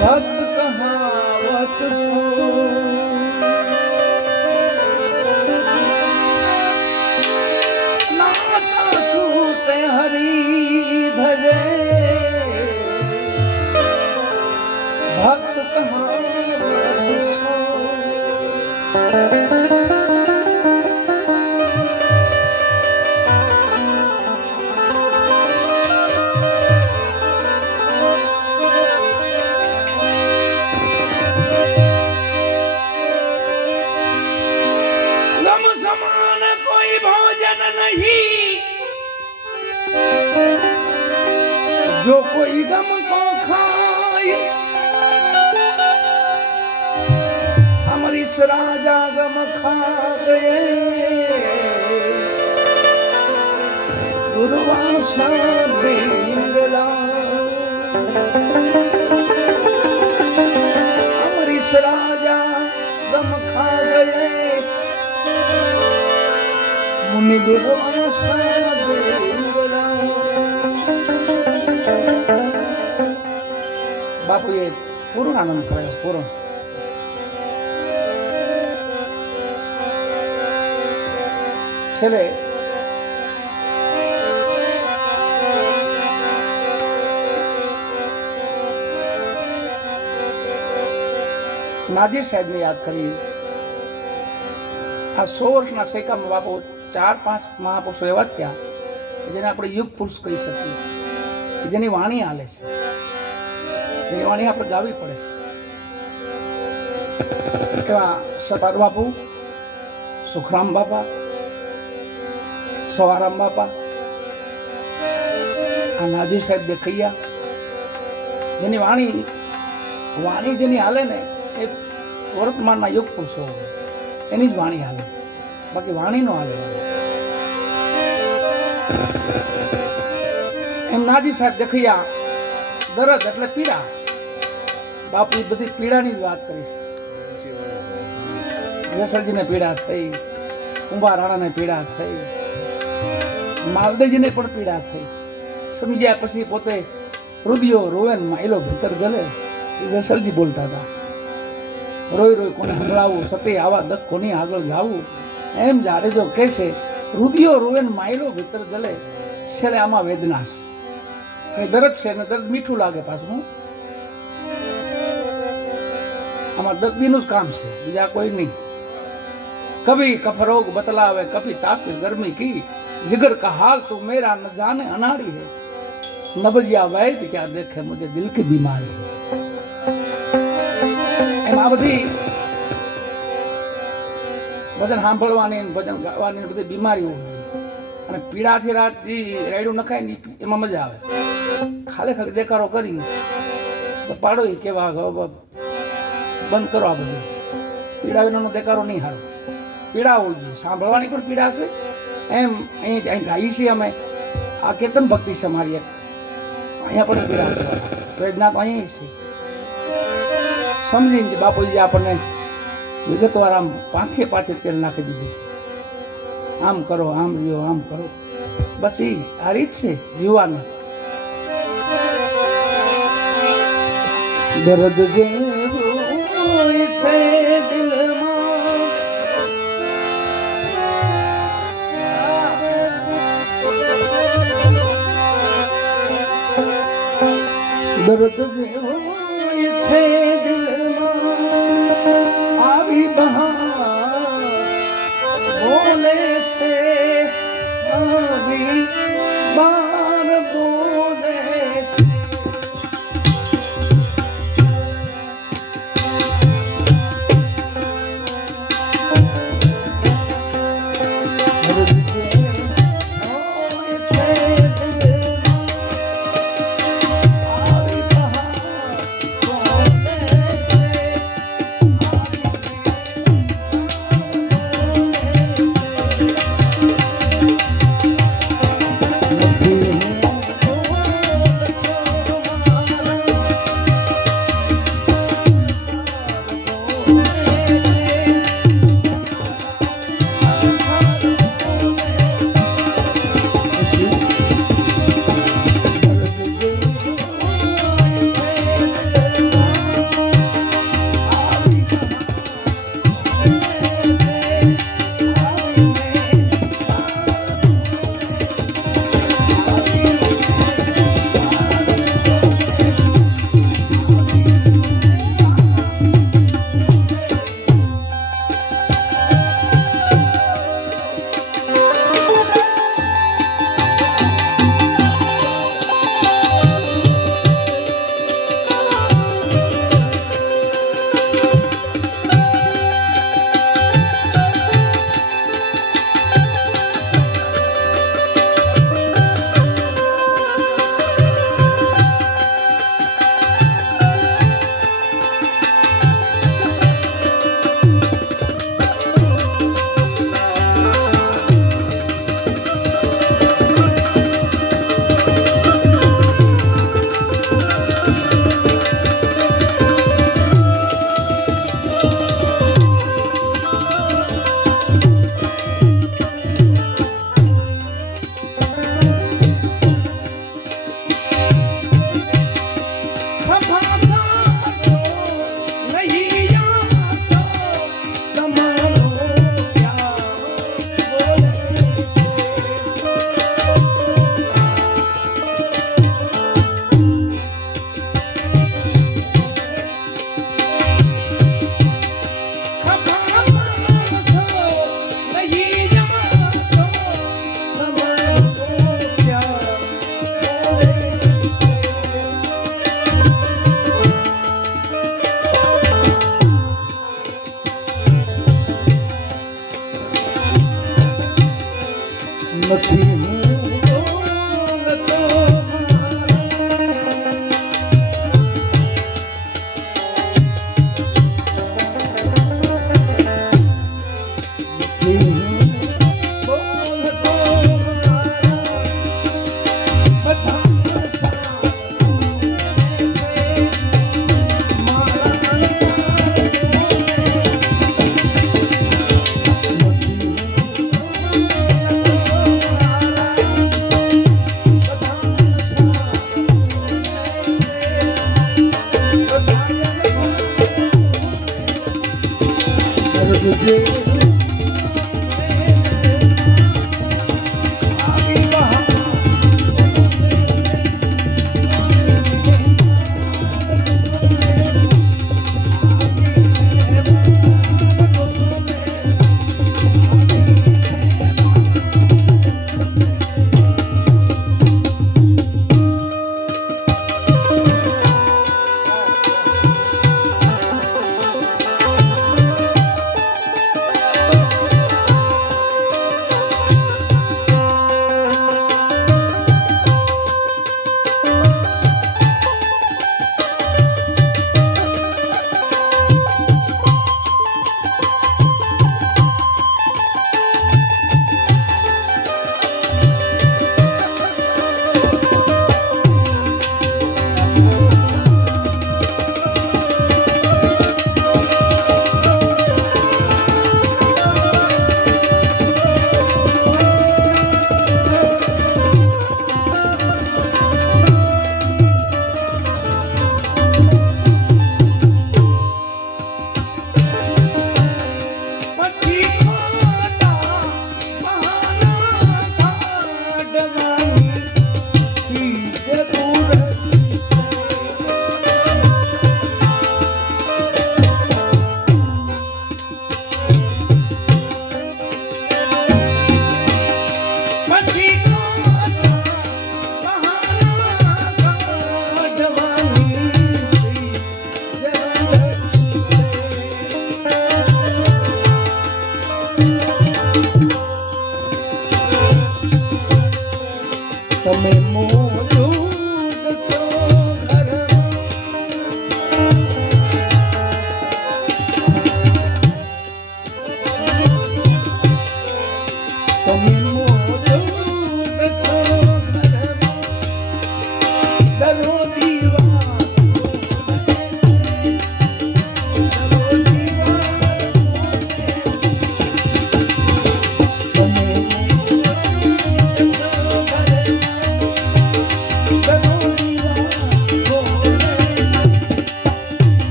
भक्त कहावत सो नाता छूटे हरि भजे भक्त कहावत सो समान कोई भोजन नहीं जो कोई गम को खाए अमरीश राजा गम खा गए दुर्वासा बिरला अमरीश राजा गम खा गए मुनि दुर्वासा बिरला બાપુએ પૂર્ણ આનંદ કરાયો પૂર્ણ છેલ્લે નાજીર સાહેબને યાદ કરી આ 100 વર્ષના સૈકામાં બાપુ 4-5 મહાપુરુષો એવા થયા જેને આપણે યુગ પુરુષ કહી શકીએ જેની વાણી હાલે છે એની વાણી આપણે ગાવી પડે છે એવા સતાર બાપુ સુખરામ બાપા સવારામ બાપા આ નાજી સાહેબ દેખૈયા જેની વાણી જેની હાલે ને એ વર્તમાનના યુગ પુરુષો એની જ વાણી હાલે બાકી વાણી નો હાલે એમ નાજી સાહેબ દેખૈયા દરદ એટલે પીડા બાપુ બધી પીડાની જ વાત કરીશ જસરજીને પીડા થઈ કુંભા રાણાને પીડા થઈ માલદેજીને પણ પીડા થઈ સમજ્યા પછી પોતે રુદિયો રોવે ને માયલો ભીતર જલે એ જસરજી બોલતા હતા રોઈ રોઈ કોને સંભળાવું સતે આવા દખ કોની આગળ જાવું એમ જાડેજો કહે છે રુદિયો રોવે ને માયલો ભીતર જલે છેલ્લે આમાં વેદના છે દર્દ છે ને દર્દ મીઠું લાગે પાછું આમાં દર્દીનું જ કામ છે બીજા કોઈ નહીં કભી કફરોગ બતલાવે કભી તાસીર ગરમી કી जिगर का हाल तो मेरा न जाने अनाड़ी है नबजिया वैद क्या देखे मुझे दिल की बीमारी है એમાં બધી ભજન સાંભળવાની ભજન ગાવાની બધી બીમારીઓ અને પીડાથી રાતથી રેડું નખાય ને એમાં મજા આવે ખાલી દેખાડો કરી તો પાડો કેવા બંધ કરો આ બધું પીડા વિનાનો દેખાડો નહીં હારો પીડા હોવી જોઈએ સાંભળવાની પણ પીડા છે એમ અહીં ગાઈએ છીએ અમે આ કીર્તન ભક્તિ છે અમારી એક અહીંયા પણ પીડા છે વેદના તો અહીંયા છે સમજીને બાપુજી આપણને વિગતવાર આમ પાંથે તેલ નાખી દીધું આમ કરો આમ રહ્યો આમ કરો બસ એ આ રીત છે જીવવાની દર્દ જેવું છે દર્દ જેવું છે દિલમાં આવી બહાર બોલે છે આવી બહાર બોલે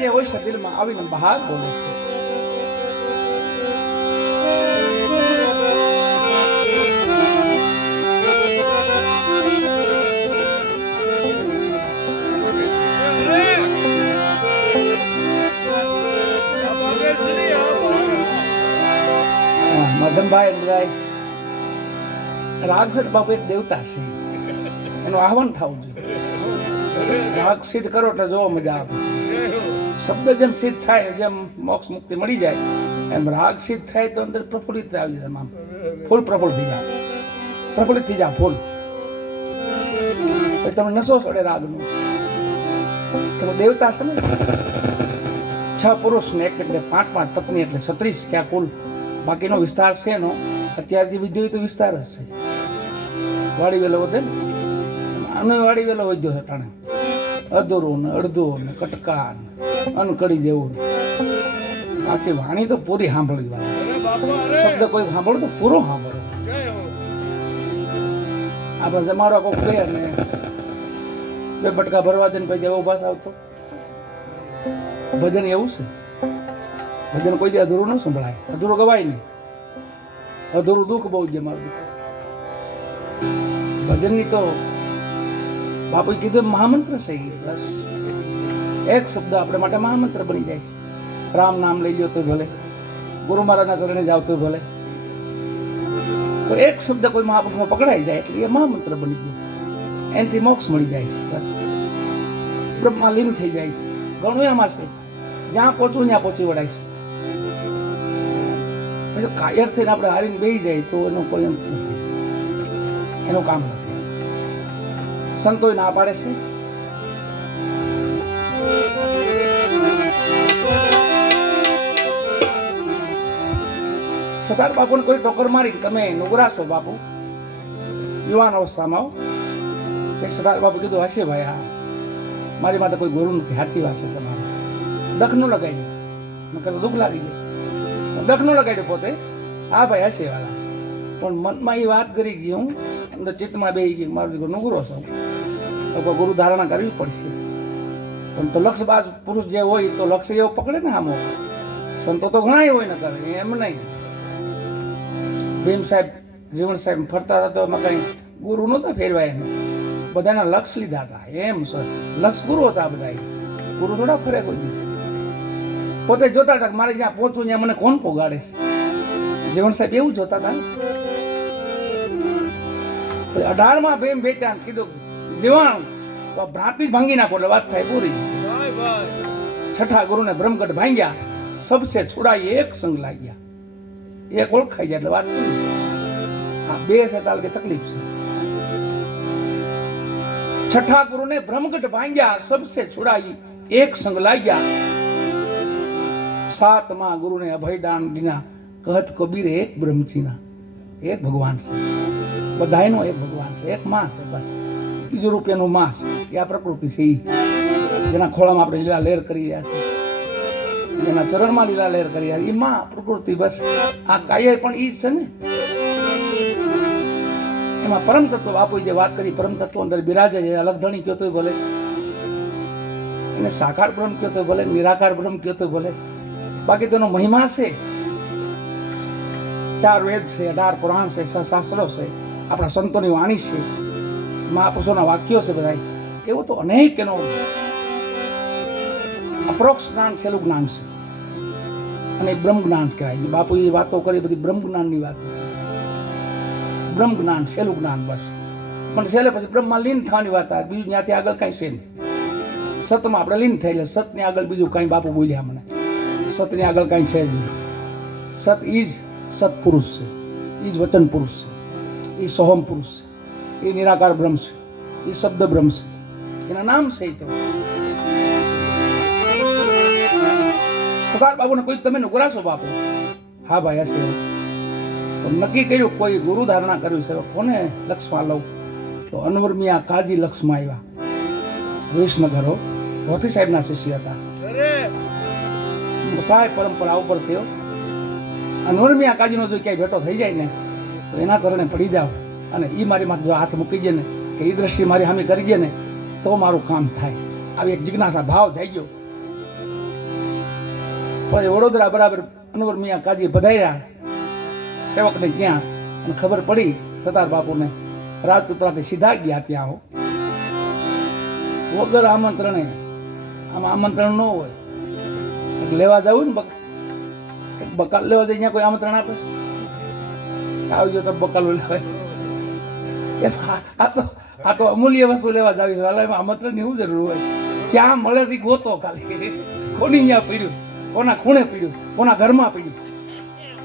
જે હોય છે દિલમાં આવીને બહાર બોલે છે. મદનભાઈ બધા રાગ છે બાપુ એક દેવતા છે, એનું આહવાન થવું જોઈએ. રાગ સિદ્ધ કરો એટલે જોવો મજા આવે. શબ્દ જેમ સિદ્ધ થાય, જેમ મોક્ષ મુક્તિ મળી જાય, એમ રાગ સિદ્ધ થાય તો અંદર પ્રફુલ્લિત આવી જાય. આમ ફૂલ પ્રફુલ્લિત થઈ જાય, પ્રફુલ્લિત થઈ જાય ફૂલ. પછી તમે નશો ચડે રાગનો. તમે દેવતા છે ને, 6 પુરુષ ને 1 એટલે 5 પત્ની એટલે 36 ક્યાં કુલ બાકીનો વિસ્તાર છે એનો. અત્યારે જે વિદ્યો તો વિસ્તાર જ છે. વાડી વેલો વધે ને, આનો વાડી વેલો વધ્યો છે ટાણે. અધૂરું ને અડધું ને કટકા ને અનકડી જેવું. બાકી વાણી તો પૂરી સાંભળવી વાળી. શબ્દ કોઈ સાંભળો તો પૂરો સાંભળો. આપણે જમાડો કોક બે ને 2 બટકા ભરવા દે ને પછી ઉભા થાવ તો ભજન એવું છે. ભજન કોઈ દી અધૂરું ન સંભળાય, અધૂરું ગવાય નહીં. અધૂરું દુઃખ બહુ જ મારું. ભજનની તો બાપુએ કીધું મહામંત્ર છે. બસ એક શબ્દ આપણે માટે મહામંત્ર બની જાય છે. રામ નામ લઈ લ્યો તો ભલે, ગુરુ મહારાજના ચરણે જાવ તો ભલે. તો એક શબ્દ કોઈ મહાપુરુષમાં પકડાઈ જાય એટલે એ મહામંત્ર બની ગયો. એનાથી મોક્ષ મળી જાય છે. બસ બ્રહ્મા લીન થઈ જાય છે. ઘણું એમાં છે. જ્યાં પહોંચવું ત્યાં પહોંચી વળાય છે. પછી કાયર થઈને આપણે હારીને બેસી જાય તો એનો કોઈ અંત નથી, એનું કામ નથી. સંતોય ના પાડે છે. સરદાર બાપુને કોઈ ટોકર મારી તમે નુગરા છો બાપુ, યુવાન અવસ્થામાં આવો. તે સરદાર બાપુ કીધું હશે ભાઈ, હા મારી માટે કોઈ ગુરુ નથી. સાચી વાત છે તમારી. દખ નું લગાડ્યું, નકર દુઃખ લાગી ગયું. દખ નું લગાડ્યું પોતે, હા ભાઈ હશે વાળા. પણ મનમાં એ વાત કરી ગઈ, હું અંદર ચિત્તમાં બેસી ગઈ, મારો દીકરો નુગરો છો તો ગુરુ ધારણા કરવી પડશે. પણ તો લક્ષબાજ પુરુષ જે હોય તો લક્ષ્ય એવો પકડે ને. આમો સંતો તો ઘણા હોય ને કરે, એમ નહીં. ભીમ સાહેબ, જીવણ સાહેબ ફરતા હતા તો એમાં કઈ ગુરુ નહોતા ફેરવાય એને. બધાના લક્ષ લીધા હતા. એમ સર લક્ષ ગુરુ હતા બધા. ગુરુ થોડા ફરે કોઈ દી. પોતે જોતા હતા મારે જ્યાં પહોંચવું ત્યાં મને કોણ પોગાડે છે. જીવણ સાહેબ એવું જોતા હતા. 18માં ભીમ બેટા કીધું જીવણ તો ભ્રાંતિ જ ભાંગી નાખો એટલે વાત થાય પૂરી. 6ઠા ગુરુને બ્રહ્મગઢ ભાંગ્યા, સબસે છોડાઈ એક સંગ લાગ્યા. એક ઓળખાઈ જાય એટલે વાત પૂરી. આ 2 છે કે તકલીફ છે. 6ઠા ગુરુને બ્રહ્મગઢ ભાંગ્યા, સબસે છોડાઈ એક સંગ લાગ્યા. 7મા ગુરુને અભયદાન દીના, કહત કબીર એક બ્રહ્મચીના. એક ભગવાન છે, બધાયનો એક ભગવાન છે, એક માં છે. બસ બીજું રૂપિયાનું માં છે. એ આ પ્રકૃતિ છે. જેના ખોળામાં આપણે લીલા લહેર કરી રહ્યા છે, જેના ચરણમાં લીલા લહેર કરી રહ્યા એ માં પ્રકૃતિ. બસ આ કાય પણ ઈ છે ને. એમાં પરમ તત્વ બાપુએ જે વાત કરી, પરમ તત્વ અંદર બિરાજે છે. અલગ ધણી કયો તો ભલે, એને સાકાર બ્રહ્મ કયો તો ભલે, નિરાકાર બ્રહ્મ કયો તો ભલે. બાકી તેનો મહિમા છે. 4 વેદ છે, 18 પુરાણ છે, 6 શાસ્ત્રો છે, આપણા સંતોની વાણી છે, મહાપુરુષોના વાક્યો છે બધા. એવું તો અનેક એનો અપ્રોક્ષ જ્ઞાન, છેલ્લું જ્ઞાન છે. અને બ્રહ્મ જ્ઞાન કહેવાય. બાપુ એ વાતો કરી બધી બ્રહ્મ જ્ઞાનની વાત. બ્રહ્મ જ્ઞાન, છેલ્લું જ્ઞાન. બસ પણ છેલ્લે પછી બ્રહ્મમાં લીન થવાની વાત આવે. બીજું ત્યાંથી આગળ કાંઈ છે નહીં. સતમાં આપણે લીન થઈ એટલે સતની આગળ બીજું કાંઈ બાપુ બોલ્યા મને. સતની આગળ કાંઈ છે જ નહીં. સત ઈ જ સત્પુરુષ છે, એ જ વચન પુરુષ છે, એ સોહમ પુરુષ છે, એ નિરાકાર બ્રહ્મ છે, એ શબ્દ બ્રહ્મ છે. એના નામ છે. તો સરદાર બાબુને કોઈ તમે નુગરા છો બાપુ? હા ભાઈ હશે. તો નક્કી કર્યું કોઈ ગુરુ ધારણા કરવી છે. કોને લક્ષમાં લઉં? તો અનવર મિયા કાજી લક્ષમાં આવ્યા. વિસનગર ભોથી સાહેબના શિષ્ય હતા. સાહેબ પરંપરા ઉપર થયો. અનવર મિયા કાજીનો જો ક્યાંય ભેટો થઈ જાય ને તો એના ચરણે પડી જાવ અને એ મારી માથે જો હાથ મૂકી દે ને કે એ દ્રષ્ટિ મારી સામે કરી દે ને તો મારું કામ થાય. આવી એક જિજ્ઞાસા ભાવ થઈ ગયો. પછી વડોદરા બરાબર અનવર મિયા કાજી પધાર્યા સેવકને ક્યાં, અને ખબર પડી સતાર બાપુને, રાજપીપળાથી સીધા ગયા ત્યાં વગર આમંત્રણે. આમાં આમંત્રણ ન હોય, લેવા જવું ને બકાલ લેવા જાય, અહીંયા કોઈ આમંત્રણ આપે આવજો તો બકાલો લેવાય. આ તો અમૂલ્ય વસ્તુ લેવા જાવી છે, એમાં આમંત્રણ ની શું જરૂર હોય? ક્યાં મળે છે ગોતો ખાલી. કોની અહીંયા પીડ્યું, કોના ખૂણે પીડ્યું, કોના ઘરમાં પીડ્યું,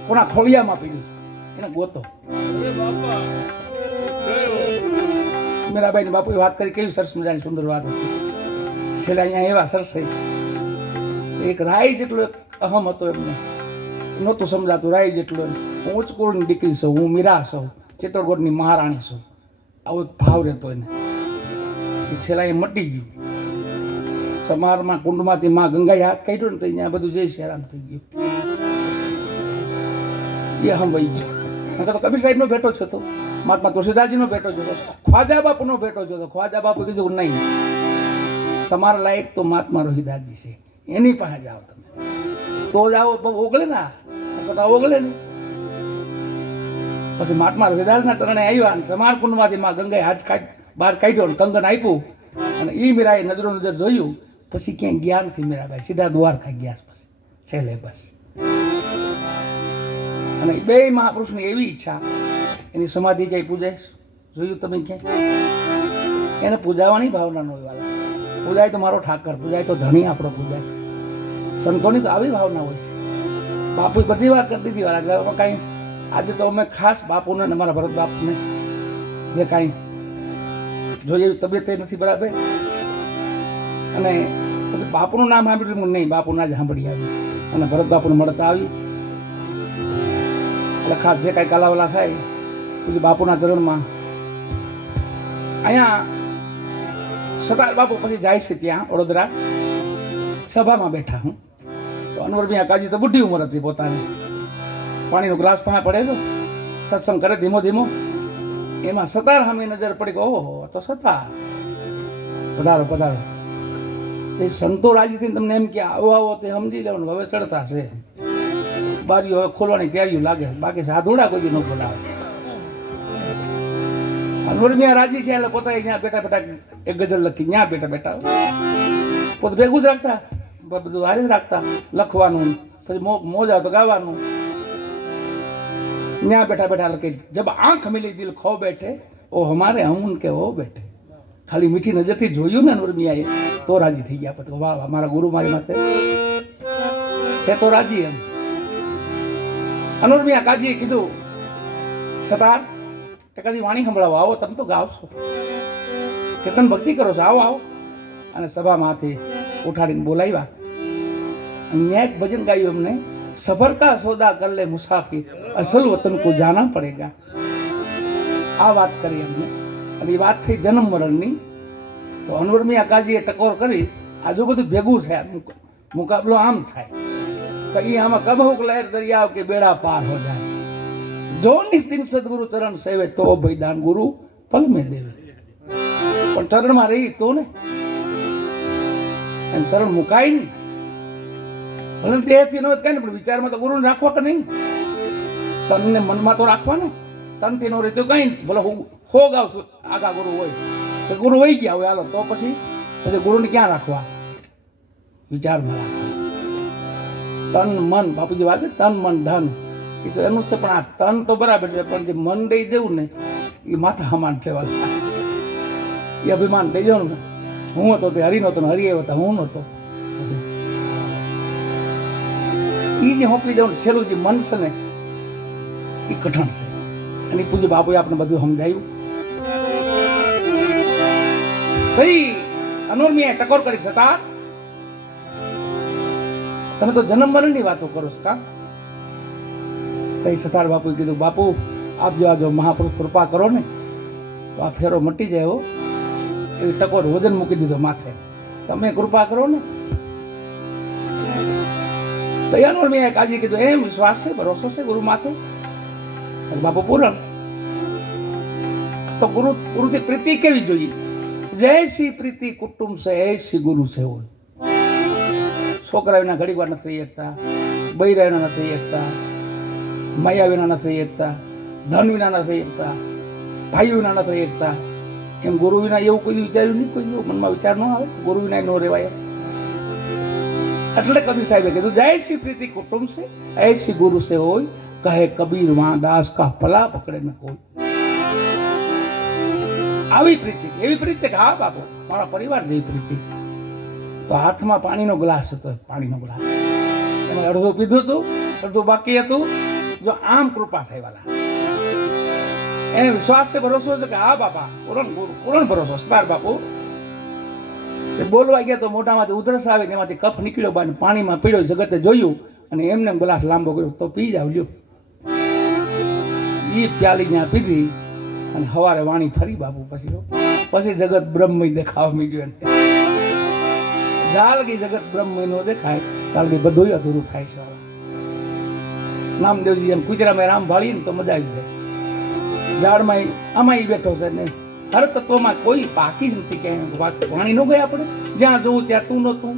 કોના ખોળિયામાં પીડ્યું, એને ગોતો. મીરાબાઈ બાપુએ વાત કરી, કેવી સરસ મજાની સુંદર વાત હતી. છેલ્લે અહીંયા એવા સરસાઈ એક રાય જેટલો એક અહમ હતો એમને, નહોતું સમજાતું રાય જેટલો. હું ઉચ્ચ કુળની દીકરી છું, હું મીરા છું, ચિત્તોડગઢની મહારાણી છું, આવો ભાવ રહેતો એને. એ છેલ્લા એ મટી ગયું. સમારમાં કુંડમાંથી માં ગંગાએ હાથ કાઢ્યો ને તો અહીંયા બધું જય શ્રી રામ થઈ ગયું. એ અહમ વહી ગયો. તો કબીર સાહેબનો બેઠો જ હતો, મહાત્મા તુલસીદાસજીનો બેઠો જ હતો, ખ્વાજા બાપુનો બેઠો જ હતો. ખ્વાજા બાપુ કીધું નહીં, તમારા લાયક તો મહાત્મા રોહિદાસજી છે, એની પાસે જાઓ તમે, તો જાઓ ઓગળે ને, ઓગળે ને. પછી મહાત્મા રોહિદાસના ચરણે આવ્યા અને સમારકુંડમાંથી માં ગંગાએ હાથ બહાર કાઢ્યો ને કંગન આપ્યું, અને એ મીરાએ નજરો નજર જોયું. પછી ક્યાંય ગયા નથી મીરાબાઈ, સીધા દ્વારકા ગયા. પછી છેલ્લે બસ. અને બે મહાપુરુષની એવી ઈચ્છા, એની સમાધિ ક્યાંય પૂજાય જોયું તમે ક્યાંય? એને પૂજાવાની ભાવના ન હોય વાલા. પૂજાય તો મારો ઠાકર, પૂજાય તો ધણી આપણો પૂજાય. સંતોની તો આવી ભાવના હોય છે. બાપુ બધી વાત કરી દીધી વાલા. કાંઈ આજે તો અમે ખાસ બાપુને અને મારા ભરત બાપુને, જે કાંઈ જોઈએ એવી તબિયત નથી બરાબર, અને પછી બાપુનું નામ સાંભળ્યું નહીં, બાપુના જ સાંભળી આવી અને ભરત બાપુને મળતા આવી. એટલે ખાસ જે કાંઈ કાલાવાલા થાય પછી બાપુના ચરણમાં. અહીંયા સતાર બાપુ પછી જાય છે ત્યાં વડોદરા, સભામાં બેઠા હું તો અનવર મિયા કાજી તો બુઢી ઉંમર હતી પોતાની, પાણીનો ગ્લાસ પાસે પડેલો, સત્સંગ કરે ધીમો ધીમો. એમાં સતાર સામે નજર પડી કે ઓહો તો સતાર, પધારો પધારો. એ સંતો રાજી થઈને તમને એમ કે આવો આવો તે સમજી લેવાનું, હવે ચડતા છે, બારીઓ હવે ખોલવાની તૈયારીઓ લાગે, બાકી સાધુડા કોઈ ન બોલાવે. અનવર મિયા રાજી થયા એટલે પોતા ત્યાં બેઠા બેઠા એક ગઝલ લખી, ત્યાં બેઠા બેઠા પોતે ભેગું જ રાખતા, બધું હારે જ રાખતા, લખવાનું, પછી મોજ આવે તો ગાવાનું. ત્યાં બેઠા બેઠા લખી, જબ આંખ મિલી દિલ ખો બેઠે ઓ હમારે હમ કે વો બેઠે. ખાલી મીઠી નજરથી જોયું ને અનવર મિયાએ તો રાજી થઈ ગયા. પછી વાહ અમારા ગુરુ મારી માથે છે તો રાજી. એમ અનવર મિયા કાજીએ કીધું, સતાર કદી વાણી સંભળાવો, આવો તમે તો ગાવશો, કીર્તન ભક્તિ કરો છો, આવો આવો. અને સભામાંથી ઉઠાડીને બોલાવ્યા. ન્યાય ભજન ગાયું અમને, સફર કા સોદા કર લે મુસાફિર અસલ વતન કો જાના પડેગા. આ વાત કરી એમને, અને એ વાત થઈ જન્મ મરણની. તો અનવર મિયા કાજીએ ટકોર કરી, આજુ બધું ભેગું છે, મુકાબલો આમ થાય કઈ આમાં કબહુક લહેર દરિયા કે બેડા પાર હો જાય, જો નિસ્દિન સદગુરુ ચરણ સેવે તો ભૈદાન ગુરુ પલ મેં દેવે. પણ ચરણમાં રહી તો ને, એમ ચરણ મુકાય નહીં. ભલે દેહથી ન કઈ ને, પણ વિચારમાં તો ગુરુને રાખવા કે નહીં, તનને મનમાં તો રાખવા ને. તનથી નો રહી તો કઈ ભલે હો ગાવશું આગા ગુરુ હોય તો ગુરુ વહી ગયા હોય, હાલો તો પછી ગુરુને ક્યાં રાખવા? વિચારમાં રાખવા. તન મન, બાપુજી વાત તન મન ધન એ તો એનું છે, પણ આ તન તો બરાબર છે, પણ જે મન દઈ દેવું ને એ માથા હમાન છે વાલા. એ અભિમાન દઈ દેવું ને, હું હતો તે હરી નહોતો, હરી આવ્યો હતા હું નહોતો. એ જે હોંપી દેવું છેલ્લું જે મન છે ને એ કઠણ છે. અને પૂજ્ય બાપુએ આપણે બધું સમજાયું. ભાઈ અનવર મિયાએ ટકોર કરી, સતાર તમે તો જન્મ મરણની વાતો કરો છો કા? તઈ સતાર બાપુએ કીધું, બાપુ આપ જો મહાપુરુષ કૃપા કરો ને તો આ ફેરો મટી જાય હો. એવી ટકોર વજન મૂકી દીધો માથે, તમે કૃપા કરો ને. તો અનવર મિયાએ કાજી કીધું, એમ વિશ્વાસ છે, ભરોસો છે ગુરુ માથે? બાપુ પૂરણ. તો ગુરુથી પ્રીતિ કેવી જોઈએ? જૈસી પ્રીતિ કુટુંબ છે એસી ગુરુ છે હોય. છોકરા વિના ઘડીક વાર નથી રહી શકતા, બૈરા વિના નથી રહી શકતા, માયા વિના નથી રહી શકતા, ધન વિના નથી રહી શકતા, ભાઈ વિના નથી રહી શકતા. એમ ગુરુ વિના એવું કોઈ વિચાર્યું નહીં, કોઈ મનમાં વિચાર ન આવે ગુરુ વિના ન રહેવાય. એટલે કબીર સાહેબે કીધું જૈસી પ્રીતિ કુટુંબ છે ऐसी गुरु से હોય, કહે કબીર વહાં દાસ કા પલા પકડે ન કોઈ. આવી પ્રીતિ, એવી પ્રીતિ કે હા બાપુ મારા પરિવાર જેવી પ્રીતિ. તો હાથમાં પાણીનો ગ્લાસ હતો, પાણીનો ગ્લાસ એમાં અડધું પીધું હતું, અડધું બાકી હતું. જો આમ કૃપા થઈ વાલા, એને વિશ્વાસ છે, ભરોસો છે કે હા બાપા પૂરણ ભરોસો સ્પાર બાપુ. બોલવા ગયા તો મોઢામાંથી ઉધરસ આવે, એમાંથી કફ નીકળ્યો, બાર પાણીમાં પીડ્યો, જગતે જોયું અને એમને ગ્લાસ લાંબો કર્યો તો પી જાવ લ્યો. એ પ્યાલી ત્યાં પીધી અને સવારે વાણી ફરી બાપુ. પછી જગત બ્રહ્મય દેખાવા માંડ્યું. જાલગી જગત બ્રહ્મય નો દેખાય તાલગી બધું અધૂરું થાય છે. નામદેવજી એમ કુજરામાં રામ ભાળીએ ને તો મજા આવી જાય. ઝાડમાં આમાં બેઠો છે ને હર તત્વમાં કોઈ બાકી જ નથી. કે વાણી ન ગયા આપણે, જ્યાં જોવું ત્યાં તું નતું,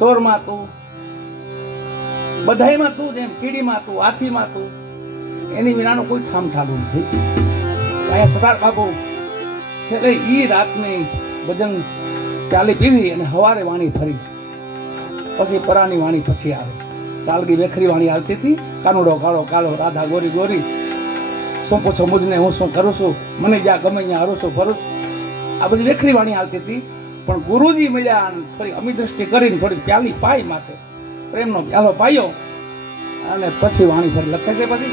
ચોરમાં તું, બધાયમાં તું, જેમ કીડીમાં તું, હાથીમાં તું, એની વિનાનું કોઈ ઠામ ઠાલું નથી. અહીંયા સરદાર બાપુ છેલ્લે ઈ રાતની ભજન ચાલી પીધી અને સવારે વાણી ફરી. પછી પરાની વાણી પછી આવે. તાલગી વેખરી વાણી આવતી હતી, કાનુડો કાળો કાળો, રાધા ગોરી ગોરી, શું પૂછો મુજને હું શું કરું છું, મને જ્યાં ગમે ત્યાં હરું છું ફરું. આ બધી વેખરી વાણી આવતી હતી. પણ ગુરુજી મળ્યા, થોડી અમી દ્રષ્ટિ કરીને થોડી પ્યાલી પાઈ માથે, પ્રેમનો પ્યાલો પાયો અને પછી વાણી ફરી લખે છે. પછી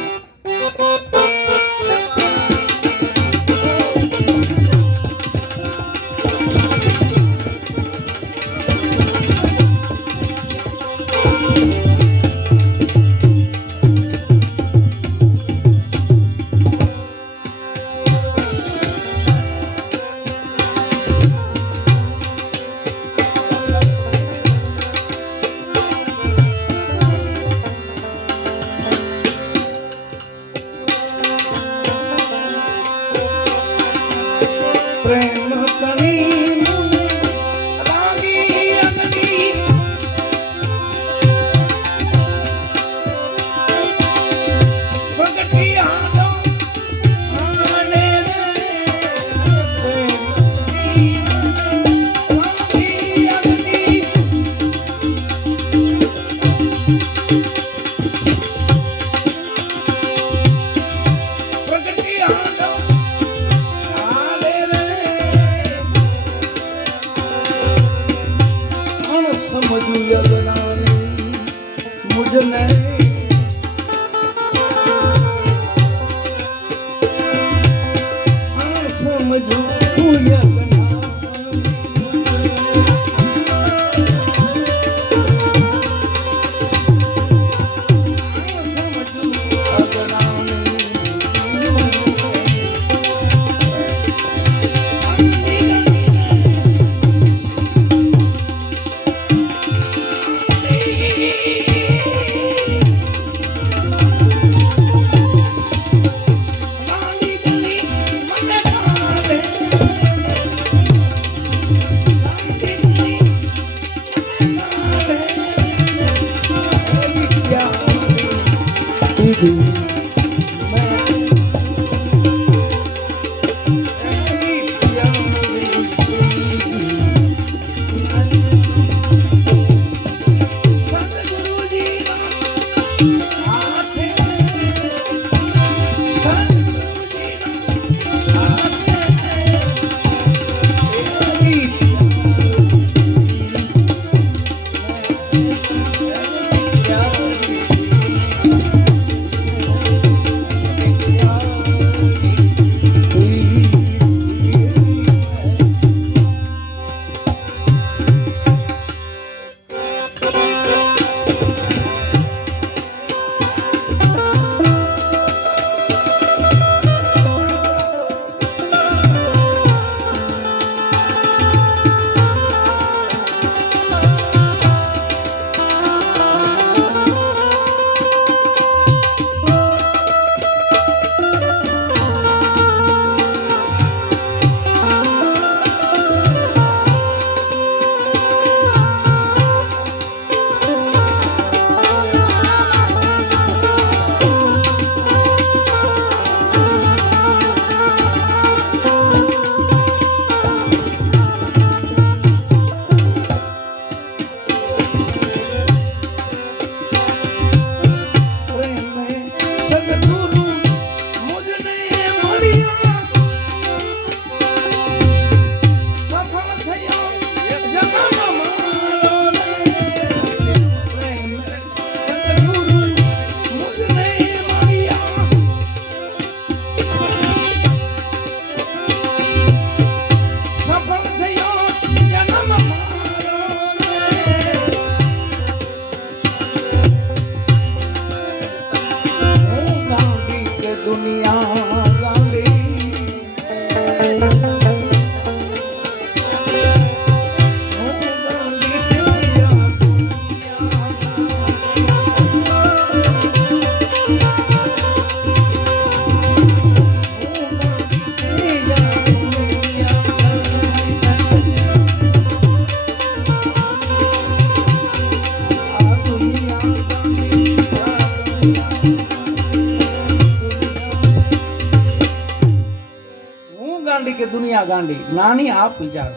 ગાંડી કે દુનિયા ગાંડી, નાની આપ વિચારો.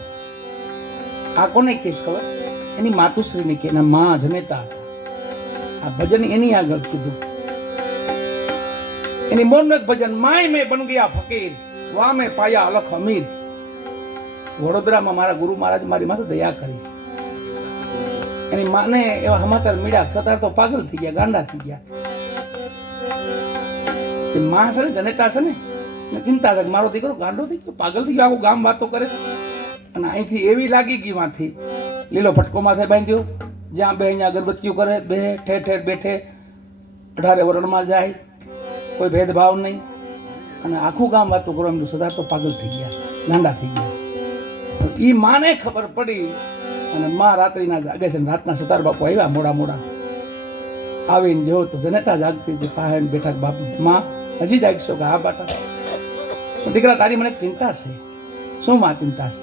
આ કોને કહીશ ખબર? એની માતુશ્રીને કે એના માં જનેતા હતા. આ ભજન એની આગળ કીધું. એની મોરનું એક ભજન, માય મેં બન ગયા ફકીર, વા મેં પાયા અલખ અમીર. વડોદરામાં મારા ગુરુ મહારાજ મારી માથે દયા કરી. એની માને એવા સમાચાર મળ્યા, છતાં તો પાગલ થઈ ગયા, ગાંડા થઈ ગયા. માં છે ને જનેતા છે ને, ચિંતા થાય મારો દીકરો ગાંડો થઈ ગયો, પાગલ થઈ ગયો, આખું ગામ વાતો કરે. અને અહીંથી એવી લાગી ગઈ માંથી લીલો ફટકો માથે બાંધ્યો, જ્યાં બે અહીંયા અગરબત્તીઓ કરે, બે ઠેર ઠેર બેઠે, 18 વરણમાં જાય, કોઈ ભેદભાવ નહીં. અને આખું ગામ વાતો કરવા એમનું સદા તો પાગલ થઈ ગયા, ગાંડા થઈ ગયા. એ માને ખબર પડી અને માં રાત્રિના જાગે છે. રાતના સતાર બાપુ આવ્યા મોડા મોડા, આવીને જો તો જનેતા જાગતી હતી, પાસે બેઠા. બાપુ માં હજી જાગશો કે? હા બાટા. દીકરા તારી મને ચિંતા છે. શું માં ચિંતા છે?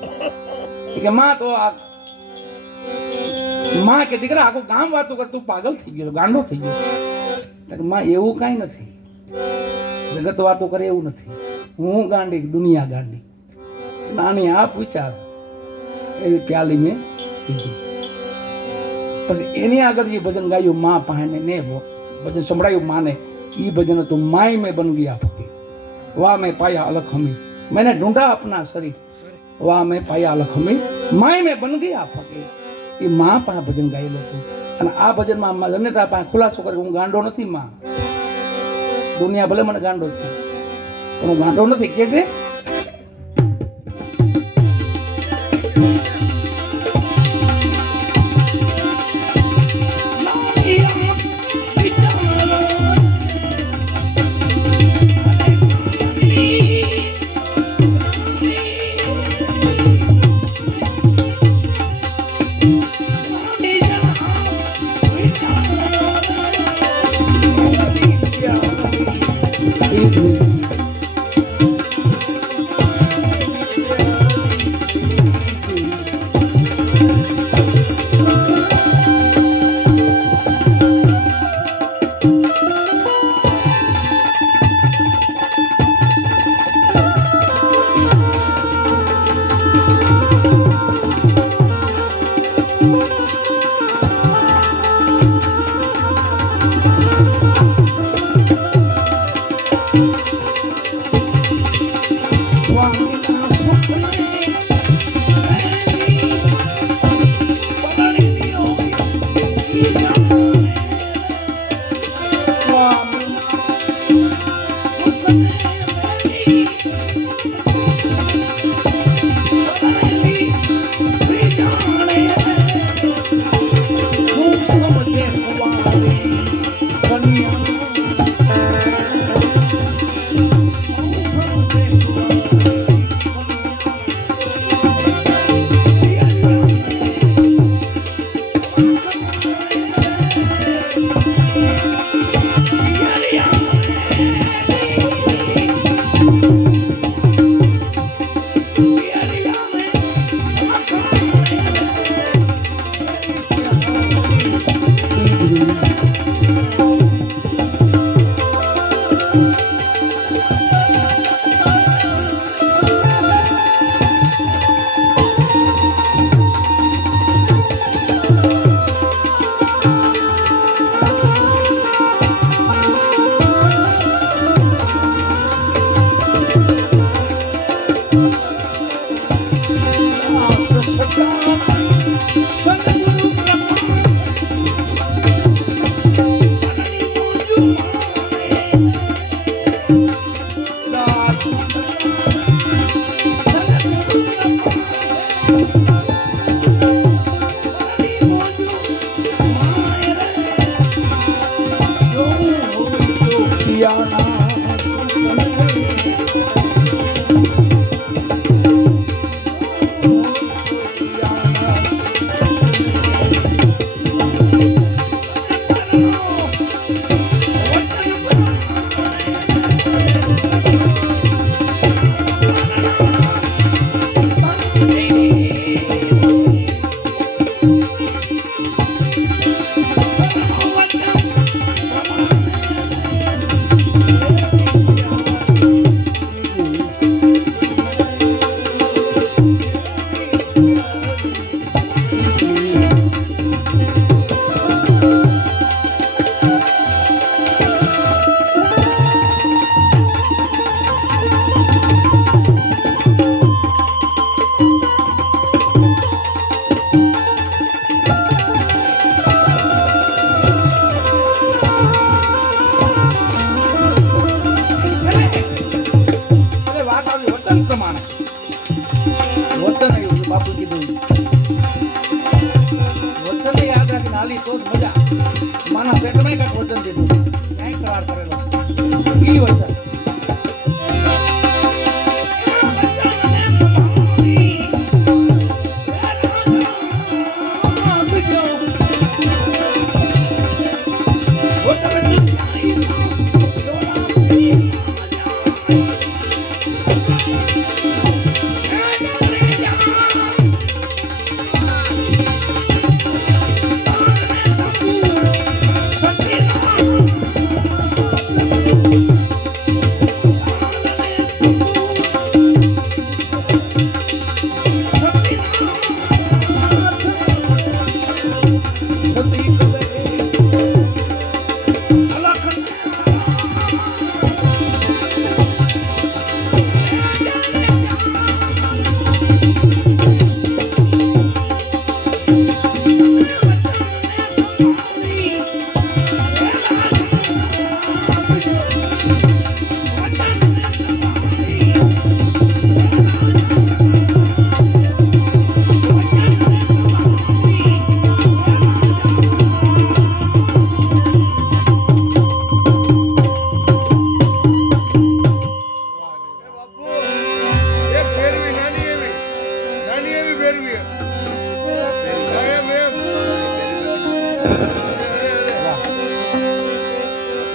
કે માં તો આ માં કે દીકરા આખું ગામ વાતો કર, તું પાગલ થઈ ગયો, ગાંડો થઈ ગયો. માં એવું કાંઈ નથી, જગત વાતો કરે એવું નથી. હું ગાંડી, દુનિયા ગાંડી. નાની આપ વિચાર. એવી પ્યાલી મેં પીધી. પછી એની આગળ જે ભજન ગાયું માં પાસે ને ભજન સંભળાયું માને, એ ભજન હતું, માય મેં બન ગયા ફકીર, વાહ મેં પાયા અલખ હમી, मैंने ढूंढा अपना शरीर, वाह મેં પાયા અલખ હમી, માય મેં બન ગયા ફકીર. એ માં પાસે ભજન ગાયેલું હતું. અને આ ભજનમાં જનેતા પાસે ખુલાસો કરે, હું ગાંડો નથી માં. દુનિયા ભલે મને ગાંડો છે પણ હું ગાંડો નથી. કે છે પ્રમાણે વચન આવ્યું બાપુ કીધું વચન યાદ રાખીને હાલી તો જ મજા. માના પેટમાં કાંઈક વચન દીધું ક્યાંય કરાર કરેલો ઈ વચન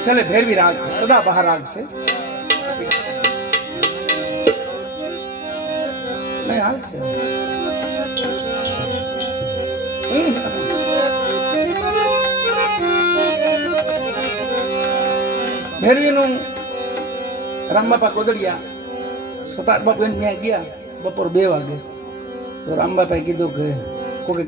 છેલ્લે ભેરવી રાગ સદા બહાર રાગ છે નહીં હાલ છે ભેરવીનું રામબાપા કોદડિયા સતાર બાપુ ત્યાં ગયા બપોર 2 વાગે તો રામબાપાએ કીધું કે